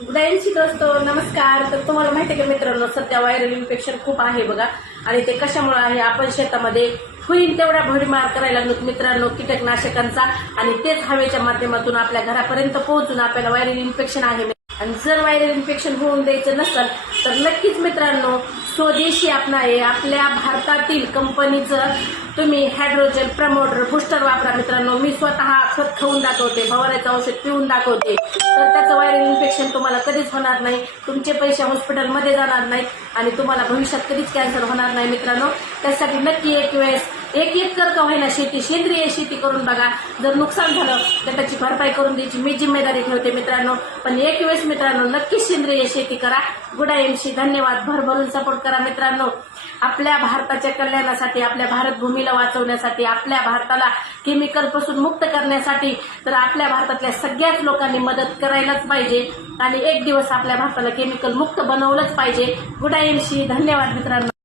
उदयनशी असतो नमस्कार. तर तुम्हाला माहिती आहे का मित्रांनो सध्या व्हायरल इन्फेक्शन खूप आहे बघा. आणि ते कशामुळे आहे? आपण शेतामध्ये होईल तेवढा भडीमार करायला लागलो. मित्रांनो कीटकनाशकांचा आणि तेच हवेच्या माध्यमातून आपल्या घरापर्यंत पोहोचून आपल्याला व्हायरल इन्फेक्शन आहे. आणि जर व्हायरल इन्फेक्शन होऊन द्यायचं नसेल तर नक्कीच मित्रांनो स्वदेशी आपणाए आपल्या भारतातील कंपनीचं तुम्ही हायड्रोजन प्रमोटर बुस्टर वापरा मित्रांनो. मी स्वतः खत खाऊन दाखवते फवाराचं औषध पिऊन दाखवते. तर त्याचं व्हायरल इन्फेक्शन तुम्हाला कधीच होणार नाही. तुमचे पैसे हॉस्पिटलमध्ये जाणार नाहीत आणि तुम्हाला भविष्यात कधीच कॅन्सर होणार नाही मित्रांनो. त्यासाठी नक्की एक वेळेस एक एक कर का होईना शेती? सेंद्रिय शेती करून बघा. जर नुकसान झालं तर त्याची भरपाई करून द्यायची. मी जिम्मेदारी ठेवते मित्रांनो. पण एक वेळेस मित्रांनो नक्कीच सेंद्रिय शेती करा. गुडा एमशी धन्यवाद. भरभरून सपोर्ट करा मित्रांनो. आपल्या भारताच्या कल्याणासाठी आपल्या भारत भूमीला वाचवण्यासाठी आपल्या भारताला केमिकलपासून मुक्त करण्यासाठी तर आपल्या भारतातल्या सगळ्याच लोकांनी मदत करायलाच पाहिजे. आणि एक दिवस आपल्या भारताला केमिकल मुक्त बनवलंच पाहिजे. गुडा एमशी धन्यवाद मित्रांनो.